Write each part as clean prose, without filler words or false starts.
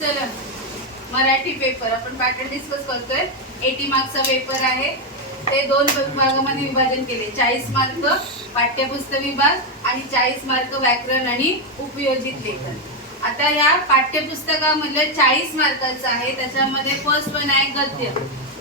चला मराठी पेपर आपण pattern discuss करतोय. 80 मार्क्सचा पेपर आहे. ते दोन भागामध्ये विभाजन केले. 40 मार्क पाठ्यपुस्तक विभाग आणि 40 मार्क व्याकरण आणि उपयोजित लेखन. आता या पाठ्यपुस्तकामधलं 40 मार्काचं आहे. त्याच्यामध्ये फर्स्ट वन आहे गद्य.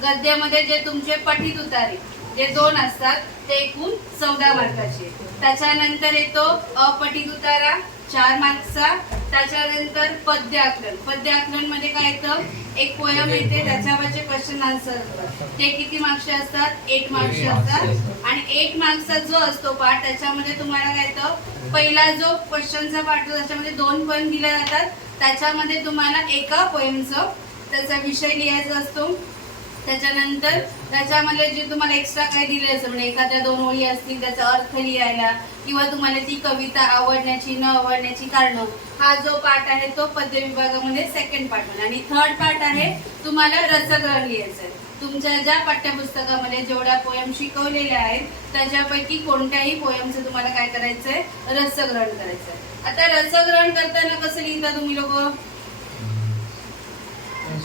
गद्यामध्ये जे तुमचे पठित उतारे जे दोन असतात ते एकूण 14 मार्काचे. त्याच्यानंतर येतो अपठित उतारा 4 मार्क्सचा. त्याच्यानंतर पद्य आकलन. पद्य आकलन मध्ये काय येतं, एक पोयम येते, त्याच्यावरचे क्वेश्चन आन्सर ते किती मार्क्सचे असतात, 8 मार्क्सचे असतात. आणि 8 मार्क्सचा जो असतो पाठ त्याच्यामध्ये तुम्हाला काय येतं, पहिला जो क्वेश्चनचा पाठ त्याच्यामध्ये 2 पोयम दिले जातात. त्याच्यामध्ये तुम्हाला एका पोयमचं त्याचा विषय लिहायचा असतो. त्याच्यानंतर त्याच्यामध्ये जे तुम्हाला एक्स्ट्रा काय दिले असं म्हणजे एखाद्या 2 ओळी असतील त्याचा अर्थ लिहायला किंवा तुम्हाला ती कविता आवडण्याची न आवडण्याची कारणं, हा जो पाठ आहे तो पद्य विभागामध्ये सेकंड पार्ट मध्ये. आणि थर्ड पार्ट आहे तुम्हाला रसग्रहण लिहायचं आहे. तुमच्या ज्या पाठ्यपुस्तकामध्ये जेवढ्या पोयम शिकवलेल्या आहेत त्याच्यापैकी कोणत्याही पोयमचं तुम्हाला काय करायचंय, रसग्रहण करायचंय. आता रसग्रहण करताना कसं लिहिता तुम्ही लोक,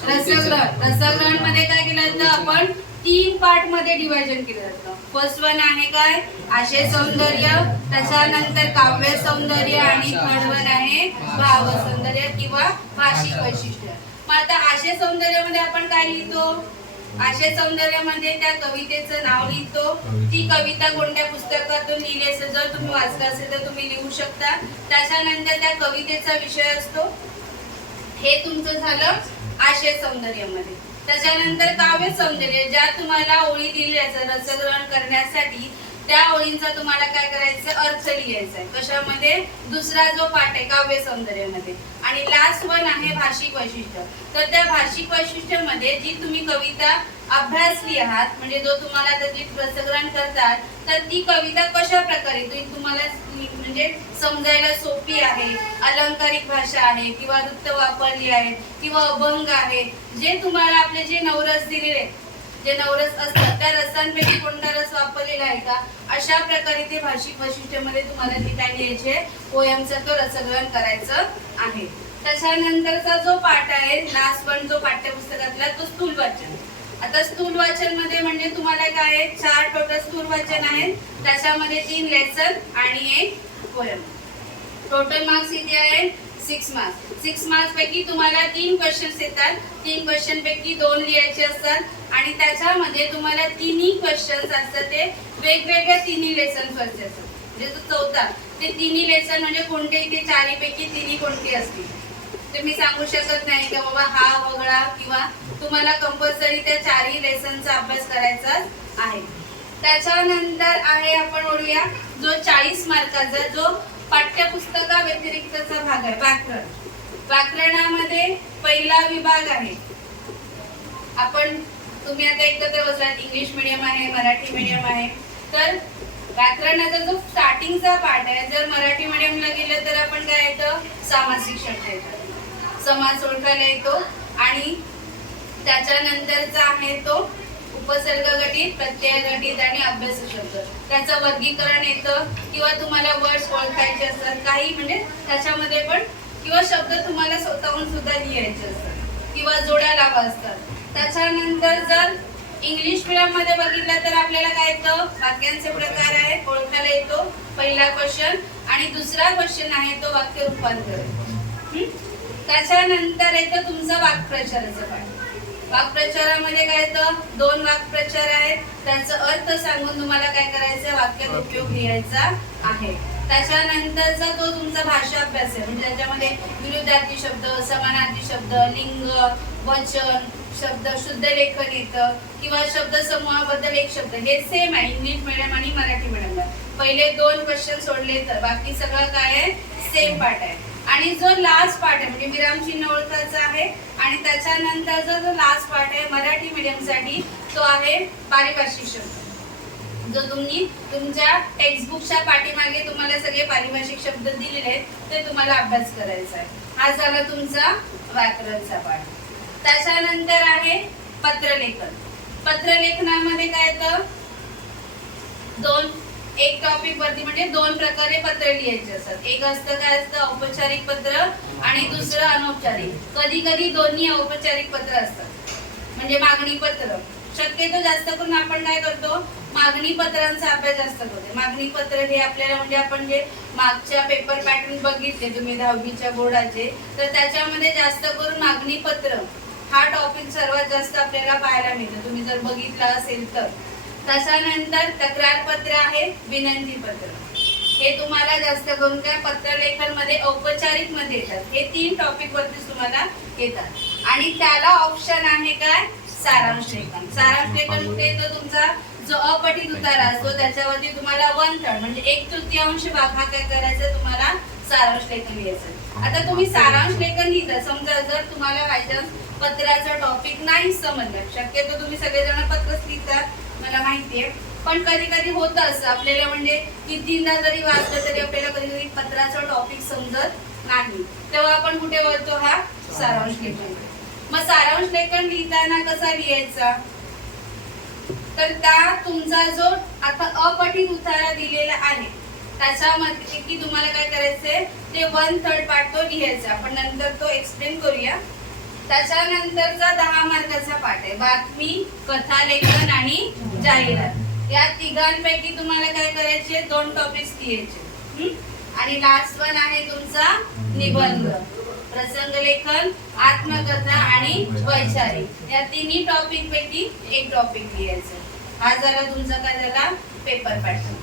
रसग्रहण मध्ये काय केलं जातं, आपण 3 पार्ट मध्ये डिव्हायजन केलं जातं. फर्स्ट वन आहे काय, आशय सौंदर्य, त्याच्यानंतर काव्य सौंदर्य आणि थर्ड वन आहे भाव सौंदर्य किंवा भाषिक वैशिष्ट्य. मग आता आशय सौंदर्यामध्ये आपण काय लिहितो, आशय सौंदर्यामध्ये त्या कवितेचं नाव लिहितो. ती कविता कोणत्या पुस्तकातून लिहिली असेल, जर तुम्ही वाचलं असेल तर तुम्ही लिहू शकता. त्याच्यानंतर त्या कवितेचा विषय असतो. हे तुमचं झालं आशय सौंदर्यामध्ये. त्याच्यानंतर काव्य सौंदर्य, ज्या तुम्हाला ओळी दिल्या रसग्रहण करण्यासाठी त्या ओळींचा तुम्हाला काय करायचं, अर्थ लिहायचा आहे. कशामध्ये, दुसरा जो पाठ आहे काव्य सौंदर्यामध्ये. आणि लास्ट वन आहे भाषिक वैशिष्ट्य. तर त्या भाषिक वैशिष्ट्यामध्ये जी तुम्ही कविता अभ्यासली आहात म्हणजे जो तुम्हाला त्याची रसग्रहण करतात तर ती कविता कशा प्रकारे तुम्हाला म्हणजे समजायला सोपी आहे, अलंकारिक भाषा आहे किंवा वृत्त वापरली आहेत किंवा अभंग आहे, जे तुम्हाला आपले जे नवरस दिलेले जे नवरस असतात त्या रसांपैकी कोणता रस वापरलेला आहे का, अशा प्रकारे ते भाषिक वैशिष्ट्यामध्ये तुम्हाला ते काय लिहायचे, पोयमचं तो रसग्रहण करायचं आहे. त्याच्यानंतरचा जो पाठ आहे लास्ट वन जो पाठ्यपुस्तकातला तो स्थूल वाचन. आता स्थूल वाचन मध्ये म्हणजे तुम्हाला काय आहे, 4 टोटल स्थूल वाचन आहेत. त्याच्यामध्ये 3 लेसन आणि 1 पोयम. टोटल मार्क्स किती आहेत, 6 मार्क्स. 6 मार्क्स पैकी तुम्हाला 3 क्वेश्चन्स येतात. 3 क्वेश्चन पैकी 2 लिहायचे असतात. आणि त्याच्यामध्ये तुम्हाला 3ही क्वेश्चन्स असतात ते वेगवेगळ्या 3ही लेसन वरचे असतात. म्हणजे जो चौथा ते 3ही लेसन म्हणजे कोणते, ते 4 पैकी 3ही कोणती असतील ते मी सांगू शकत नाही की बाबा हा वगळा, किंवा तुम्हाला कंपल्सरी त्या 4ही लेसनचा अभ्यास करायचा आहे. त्याच्यानंतर आहे आपण ओळूया जो 40 मार्काचा जो पाठ्यपुस्तका व्यतिरिक्तचा भाग आहे व्याकरण. व्याकरणामध्ये पहिला विभाग आहे. आपण तुम्ही आता एकत्र बसलात, इंग्लिश मीडियम आहे, मराठी मीडियम आहे. तर व्याकरणाचा जो स्टार्टिंगचा पार्ट आहे, जर मराठी मीडियमला गेलं तर आपण काय येतं, सामासिक शब्द येतात, समास ओळखायला येतो. आणि त्याच्यानंतरचा आहे तो उपसर्ग गठित, प्रत्यय गठित आणि अभ्यास शब्द. त्याचं वर्गीकरण येतं किंवा तुम्हाला वर्ड्स ओळखायचे असतात काही म्हणजे त्याच्यामध्ये पण, किंवा शब्द तुम्हाला स्वतःहून सुद्धा लिहायचे असतात किंवा जोड्या लावा असतात. त्याच्यानंतर जर इंग्लिश मीडियम मध्ये बघितलं तर आपल्याला काय येतं, वाक्यांचे प्रकार आहेत ओळखायला येतो, पहिला क्वेश्चन. आणि दुसरा क्वेश्चन आहे तो वाक्य रूपांतर. त्याच्यानंतर येतं तुमचं वाक्प्रचाराचं पाठ. वाक्प्रचारामध्ये काय येतं, 2 वाक्प्रचार आहेत, त्यांचा अर्थ सांगून तुम्हाला काय करायचं, वाक्यात उपयोग लिहायचा आहे. त्याच्यानंतरचा तो तुमचा भाषा अभ्यास आहे. म्हणजे त्याच्यामध्ये विरुद्धार्थी शब्द, समानार्थी शब्द, लिंग, वचन शब्द, शुद्ध लेखन येतं किंवा शब्द समूहाबद्दल एक शब्द. हे सेम आहे इंग्लिश मीडियम आणि मराठी मीडियमला. पहिले 2 क्वेश्चन सोडले तर बाकी सगळं काय आहे, सेम पार्ट आहे. आणि जो लास्ट पार्ट आहे म्हणजे विरामचिन्ह ओळखायचा आहे. आणि त्याच्यानंतरचा जो लास्ट पार्ट आहे मराठी मीडियम साठी तो आहे पारिभाषिक शब्द. जो तुम्ही तुमच्या टेक्स्टबुकच्या पाठीमागे तुम्हाला सगळे पारिभाषिक शब्द दिलेले आहेत ते तुम्हाला अभ्यास करायचा आहे. हा झाला तुमचा व्याकरणचा पाठ. त्याच्यानंतर आहे पत्रलेखन. पत्रलेखनामध्ये काय येतं, 2 एक टॉपिक वरती म्हणजे दोन प्रकारे पत्र लिहायचे असतात. एक असतं काय असतं औपचारिक पत्र आणि दुसरं अनौपचारिक. कधी कधी दोन्ही औपचारिक पत्र असतात म्हणजे मागणी पत्र. शक्यतो जास्त करून आपण काय करतो मागणी पत्रांचा अभ्यास जास्त करतो. मागणी पत्र हे आपल्याला म्हणजे आपण जे मागच्या पेपर पॅटर्न बघितले तुम्ही 10वीच्या बोर्डाचे तर त्याच्यामध्ये जास्त करून मागणी पत्र हा टॉपिक सर्वात जास्त आपल्याला पाहायला मिळतो तुम्ही जर बघितला असेल तर. त्याच्यानंतर तक्रार पत्र आहे, विनंती पत्र. हे तुम्हाला जास्त करून काय पत्रलेखन मध्ये औपचारिक मध्ये येतात. हे 3 टॉपिक वरती तुम्हाला येतात आणि त्याला ऑप्शन आहे काय सारांश लेखन. सारांश लेखन कुठे येतो तुमचा जो अपठित उतारा असतो त्याच्यावरती तुम्हाला 1/3 म्हणजे 1/3 भाग हा काय करायचा तुम्हाला सारांश लेखन लिहायचं. आता तुम्ही सारांश लेखन लिहिता समजा जर तुम्हाला बायचान्स पत्राचा टॉपिक नाही समजला शक्यतो तुम्ही सगळेजण पत्रच लिहितात मला माहितीये पण कधी कधी होतं असं आपल्याला म्हणजे कितींदा जरी वाचलं तरी आपल्याला कधी कधी पत्राचा टॉपिक समजत नाही तेव्हा आपण कुठे वळतो हा सारांश लेखन. मग सारांश लेखन लिहिताना कसा लिहायचा तर त्या तुमचा जो आता अपठित उतारा दिलेला आहे त्याच्यामध्ये की तुम्हाला काय करायचंय ते 1/3 पार्ट तो लिहायचा. आपण नंतर तो एक्सप्लेन करूया. त्याच्यानंतरचा 10 मार्काचा पाठ आहे बातमी, कथा लेखन आणि जाहिरात. या तिघांपैकी तुम्हाला काय करायचे 2 टॉपिक्स लिहायचे आणि लास्ट वन आहे तुमचा निबंध, प्रसंग लेखन, आत्मकथा आणि वैचारिक. या तिन्ही टॉपिक पैकी एक टॉपिक लिहायचं. हा झाला तुमचा काय झाला पेपर पॅटर्न.